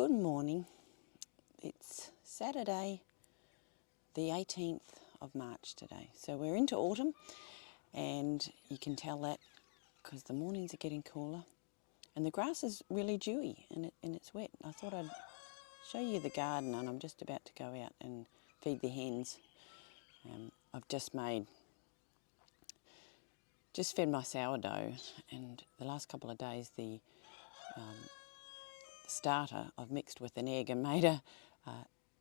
Good morning. It's Saturday the 18th of March today. So we're into autumn, and you can tell that because the mornings are getting cooler and the grass is really dewy and it's wet. I thought I'd show you the garden, and I'm just about to go out and feed the hens. I've just fed my sourdough, and the last couple of days the starter I've mixed with an egg and made a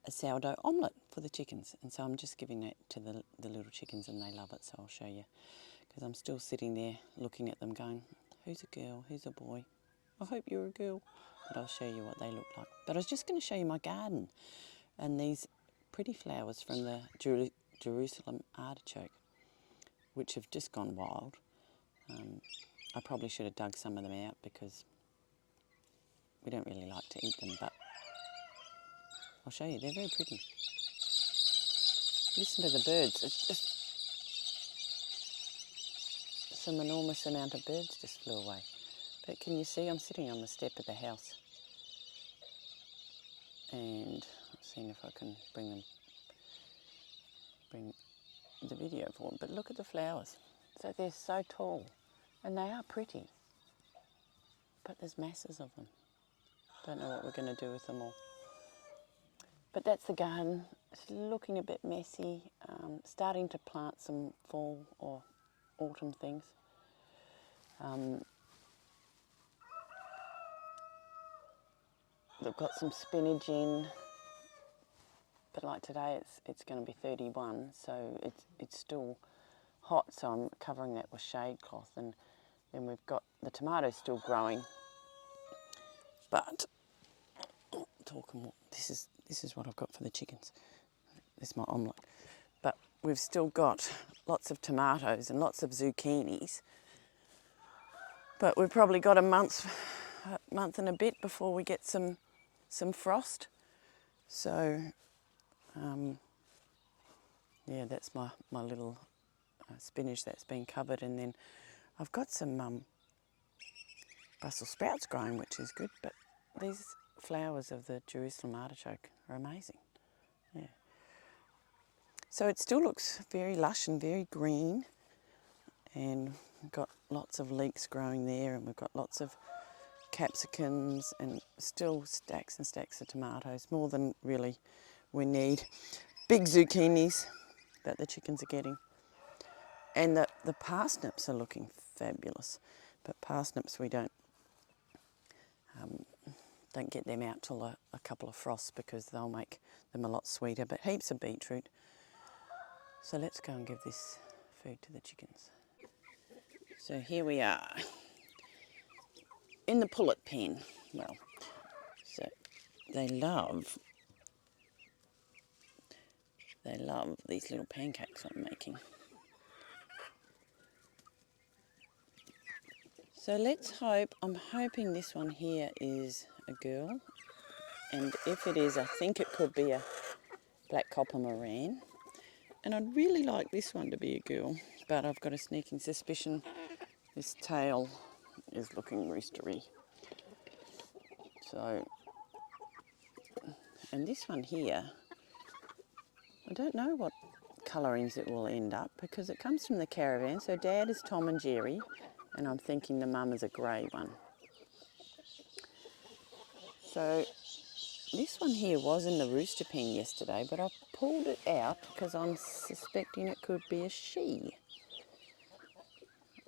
sourdough omelette for the chickens, and so I'm just giving it to the little chickens, and they love it. So I'll show you, because I'm still sitting there looking at them going, who's a girl, who's a boy? I hope you're a girl. But I'll show you what they look like. But I was just going to show you my garden and these pretty flowers from the Jerusalem artichoke, which have just gone wild. I probably should have dug some of them out because we don't really like to eat them, but I'll show you. They're very pretty. Listen to the birds. It's just some enormous amount of birds just flew away. But can you see I'm sitting on the step of the house, and I'm seeing if I can bring the video forward. But look at the flowers. So they're so tall, and they are pretty, but there's masses of them. Don't know what we're going to do with them all. But that's the garden. It's looking a bit messy. Starting to plant some fall or autumn things. They've got some spinach in, but like today it's going to be 31, so it's still hot, so I'm covering that with shade cloth. And then we've got the tomatoes still growing, but this is what I've got for the chickens. This is my omelette. But we've still got lots of tomatoes and lots of zucchinis, but we've probably got a month and a bit before we get some frost. So yeah, that's my little spinach that's been covered. And then I've got some Brussels sprouts growing, which is good. But these flowers of the Jerusalem artichoke are amazing. Yeah. So it still looks very lush and very green, and we've got lots of leeks growing there, and we've got lots of capsicums and still stacks and stacks of tomatoes, more than really we need. Big zucchinis that the chickens are getting. And the parsnips are looking fabulous, but parsnips we don't get them out till a couple of frosts, because they'll make them a lot sweeter. But heaps of beetroot. So let's go and give this food to the chickens. So here we are in the pullet pen. Well, so they love these little pancakes I'm making. So let's hope, I'm hoping this one here is a girl, and if it is, I think it could be a black copper moran, and I'd really like this one to be a girl, but I've got a sneaking suspicion this tail is looking roostery. So, and this one here, I don't know what colourings it will end up, because it comes from the caravan. So Dad is Tom and Jerry, and I'm thinking the mum is a grey one. So this one here was in the rooster pen yesterday, but I pulled it out because I'm suspecting it could be a she.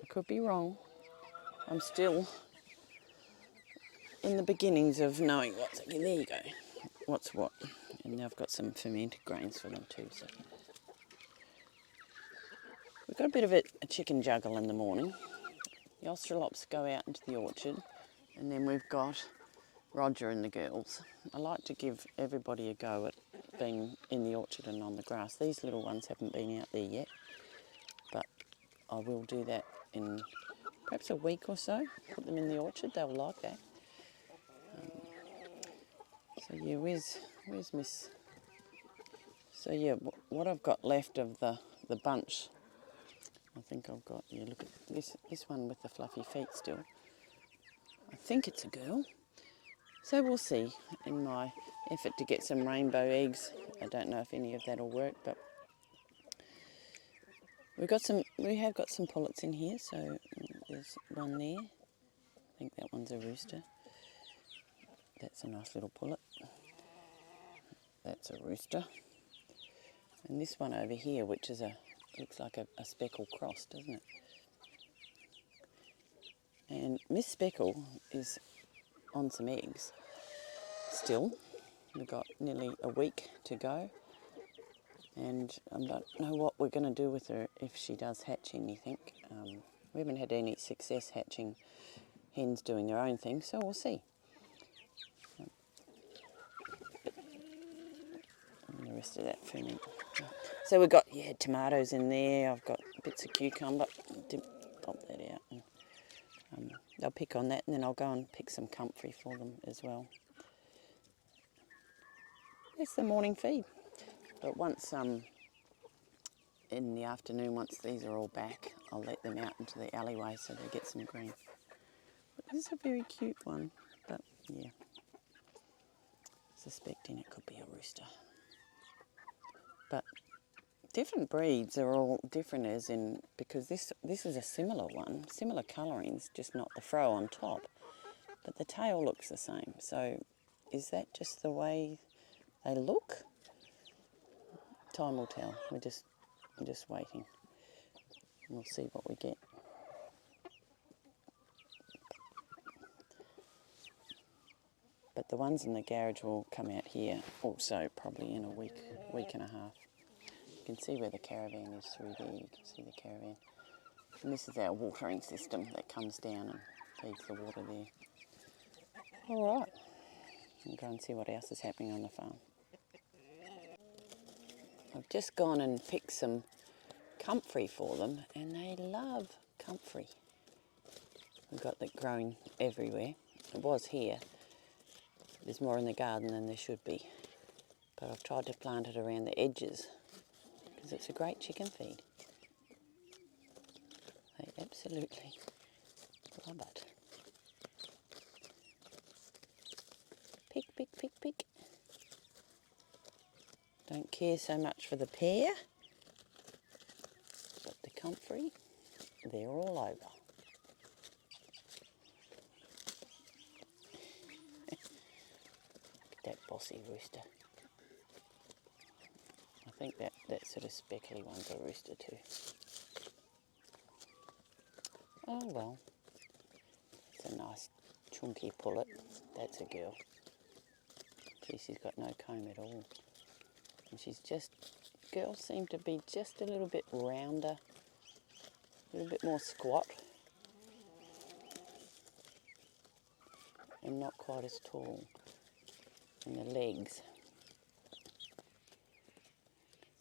I could be wrong. I'm still in the beginnings of knowing what's... There you go. What's what. And I've got some fermented grains for them too. So we've got a bit of a chicken juggle in the morning. The Australops go out into the orchard, and then we've got Roger and the girls. I like to give everybody a go at being in the orchard and on the grass. These little ones haven't been out there yet, but I will do that in perhaps a week or so. Put them in the orchard, they'll like that. So yeah, where's Miss... So yeah, what I've got left of the bunch, I think I've got... Yeah, look at this one with the fluffy feet still. I think it's a girl. So we'll see in my effort to get some rainbow eggs. I don't know if any of that will work, but we have got some pullets in here. So there's one there. I think that one's a rooster. That's a nice little pullet. That's a rooster. And this one over here, which is looks like a speckle cross, doesn't it? And Miss Speckle is on some eggs still. We've got nearly a week to go, and I don't know what we're going to do with her if she does hatch anything. We haven't had any success hatching hens doing their own thing, so we'll see. And the rest of that ferment. So we've got tomatoes in there. I've got bits of cucumber. Didn't pop that out. And, they'll pick on that, and then I'll go and pick some comfrey for them as well. It's the morning feed. But once in the afternoon, once these are all back, I'll let them out into the alleyway so they get some green. But this is a very cute one, but yeah, suspecting it could be a rooster. But different breeds are all different, as in, because this is a similar one, similar colourings, just not the fro on top, but the tail looks the same. So is that just the way they look? Time will tell. We're just waiting. We'll see what we get. But the ones in the garage will come out here also probably in a week and a half. You can see where the caravan is through there. You can see the caravan. And this is our watering system that comes down and feeds the water there. All right. I'll go and see what else is happening on the farm. I've just gone and picked some comfrey for them, and they love comfrey. We've got that growing everywhere. It was here. There's more in the garden than there should be. But I've tried to plant it around the edges because it's a great chicken feed. They absolutely love it. Pick, pick, pick, pick. Don't care so much for the pear, but the comfrey, they're all over. That bossy rooster. I think that sort of speckly one's a rooster too. Oh well, it's a nice chunky pullet. That's a girl. Gee, she's got no comb at all. And she's girls seem to be just a little bit rounder, a little bit more squat, and not quite as tall in the legs.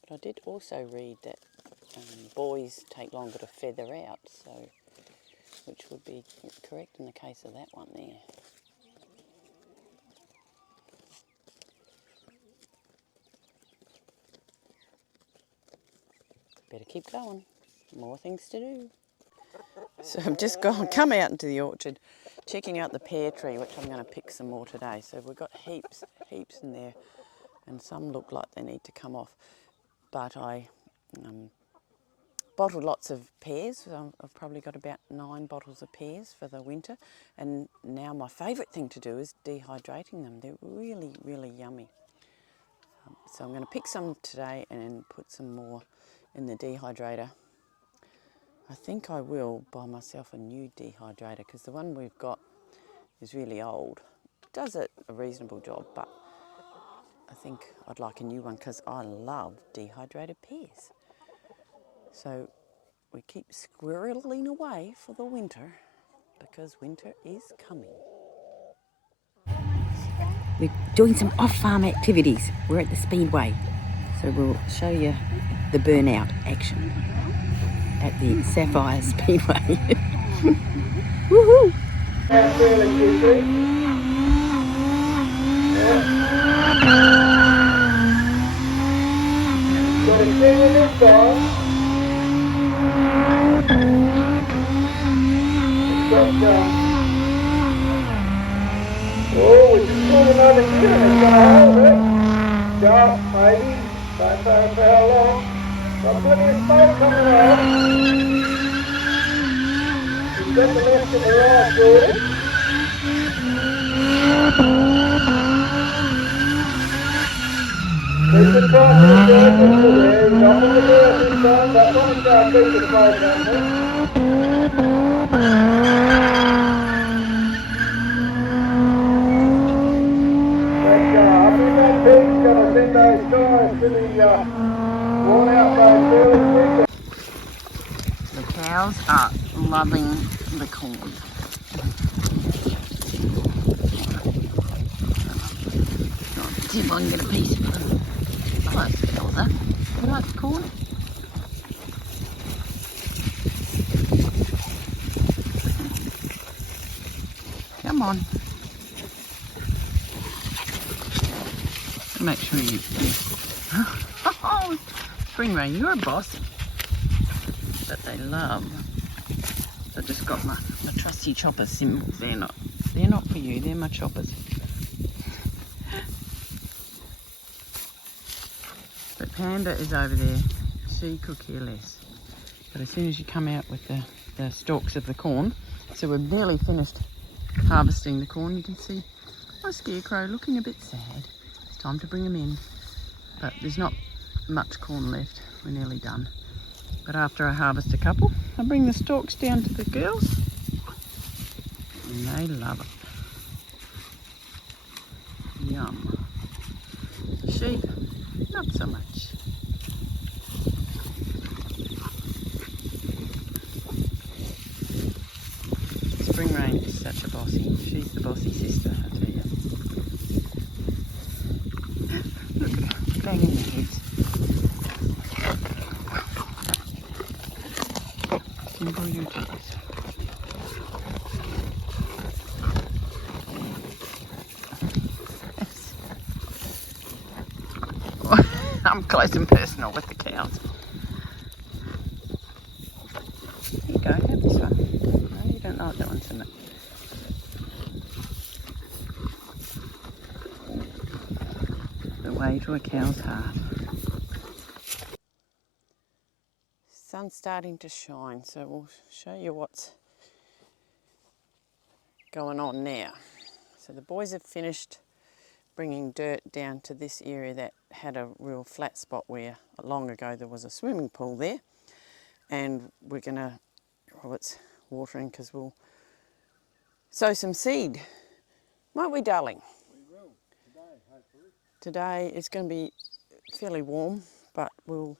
But I did also read that boys take longer to feather out, so which would be correct in the case of that one there. Better keep going. More things to do. So I've just come out into the orchard, checking out the pear tree, which I'm going to pick some more today. So we've got heaps in there, and some look like they need to come off. But I bottled lots of pears. I've probably got about 9 bottles of pears for the winter. And now my favourite thing to do is dehydrating them. They're really, really yummy. So I'm going to pick some today and then put some more in the dehydrator. I think I will buy myself a new dehydrator because the one we've got is really old. It does a reasonable job, but I think I'd like a new one because I love dehydrated pears. So we keep squirreling away for the winter because winter is coming. We're doing some off-farm activities. We're at the Speedway, so we'll show you the burnout action at the Sapphire Speedway. Woohoo! Oh, over here and it's going to hold it. Just maybe. Don't know for how long. Got plenty of smoke coming out. We've got the left and the right sorted. Keep it tight to the surface. There you go. Up on the dirt this time. Don't want to keep the smoke happening. I think that pig's going to send those guys to the worn out road fairly quickly. The cows are loving the corn. See if I can get a piece of them. I like the cows, huh? You like the corn? Come on. Make sure you... Oh, Spring Rain, you're a boss. That they love. I just got my trusty chopper cymbals. They're not for you, they're my choppers. But Panda is over there. She could care less. But as soon as you come out with the stalks of the corn, so we've nearly finished harvesting the corn, you can see my scarecrow looking a bit sad. It's time to bring him in. But there's not much corn left. We're nearly done. But after I harvest a couple, I bring the stalks down to the girls. And they love it. Yum. The sheep, not so much. Spring Rain is such a bossy. She's the bossy sister, I tell you. Look at her, banging the heads. Simple YouTubers. I'm close and personal with the cows. Here you go, have this one. No, you don't like that one so much. The way to a cow's heart. Sun's starting to shine, so we'll show you what's going on now. So the boys have finished bringing dirt down to this area that had a real flat spot where long ago there was a swimming pool there, and we're gonna, well, it's watering because we'll sow some seed, won't we, darling? We will, today hopefully. Today it's going to be fairly warm, but we'll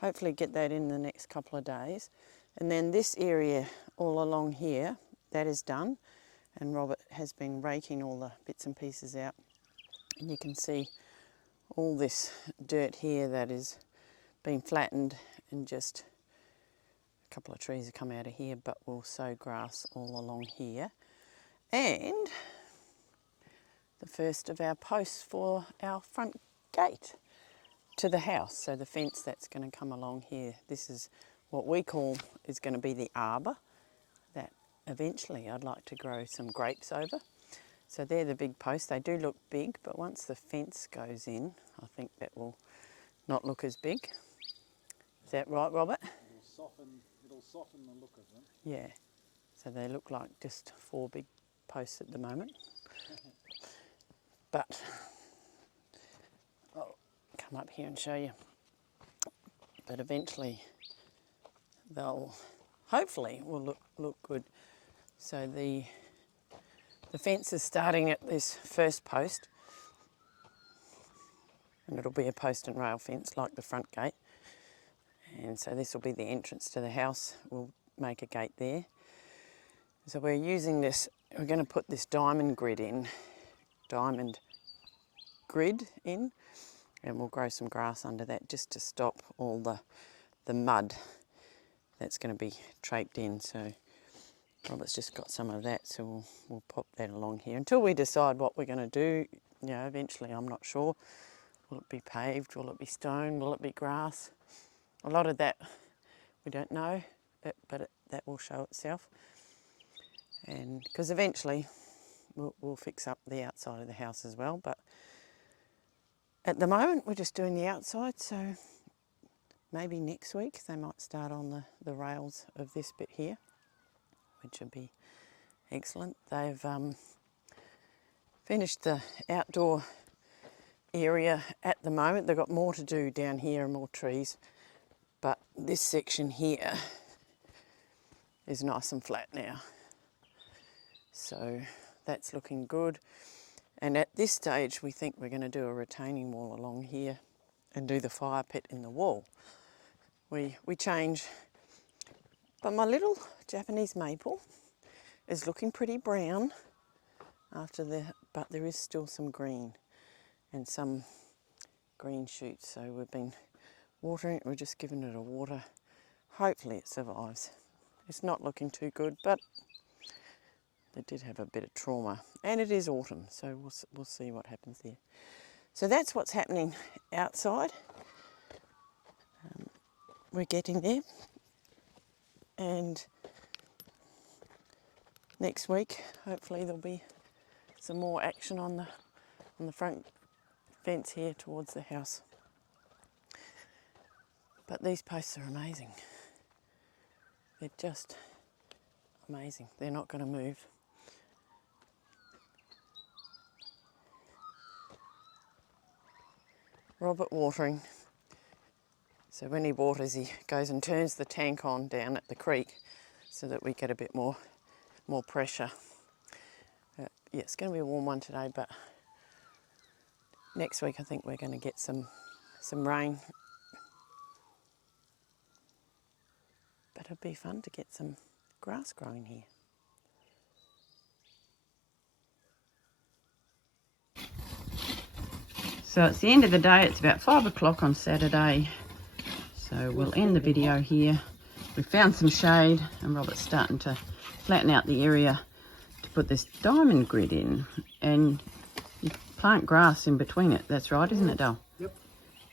hopefully get that in the next couple of days. And then this area all along here, that is done, and Robert has been raking all the bits and pieces out. And you can see all this dirt here that is being flattened, and just a couple of trees have come out of here, but we'll sow grass all along here. And the first of our posts for our front gate to the house. So the fence that's going to come along here, this is what we call is going to be the arbour that eventually I'd like to grow some grapes over. So they're the big posts. They do look big, but once the fence goes in, I think that will not look as big. Is that right, Robert? It'll soften the look of them. Yeah. So they look like just 4 big posts at the moment. But I'll come up here and show you. But eventually they'll, hopefully, will look good. So the fence is starting at this first post, and it'll be a post and rail fence like the front gate. And so this will be the entrance to the house. We'll make a gate there. So we're using this, we're going to put this diamond grid in, and we'll grow some grass under that just to stop all the mud that's going to be traiped in. So Robert's just got some of that, so we'll pop that along here until we decide what we're going to do. You know, eventually, I'm not sure. Will it be paved? Will it be stone? Will it be grass? A lot of that we don't know, but that will show itself. And because eventually we'll fix up the outside of the house as well. But at the moment, we're just doing the outside, so maybe next week they might start on the rails of this bit here, which would be excellent. They've finished the outdoor area at the moment. They've got more to do down here and more trees, but this section here is nice and flat now. So that's looking good. And at this stage, we think we're going to do a retaining wall along here and do the fire pit in the wall. We change, but my little Japanese maple is looking pretty brown but there is still some green and some green shoots. So we've been watering it. We're just giving it a water. Hopefully it survives. It's not looking too good, but they did have a bit of trauma, and it is autumn, so we'll see what happens there. So that's what's happening outside. We're getting there, and next week hopefully there'll be some more action on the front fence here towards the house. But these posts are amazing. They're just amazing. They're not going to move. Robert watering. So when he waters, he goes and turns the tank on down at the creek so that we get a bit more pressure. Yeah, it's going to be a warm one today, but next week I think we're going to get some rain. But it'd be fun to get some grass growing here. So it's the end of the day. It's about 5 o'clock on Saturday. So we'll end the video here. We found some shade, and Robert's starting to flatten out the area to put this diamond grid in. And you plant grass in between it. That's right, isn't it, Dale? Yep.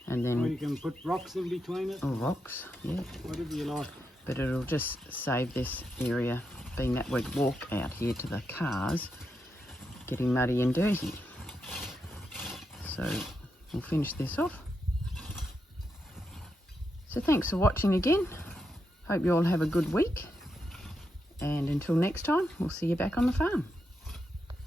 And then... Or you can put rocks in between it. Or rocks, yeah. Whatever you like. But it'll just save this area, being that we'd walk out here to the cars, getting muddy and dirty. So we'll finish this off. So thanks for watching again. Hope you all have a good week. And until next time, we'll see you back on the farm.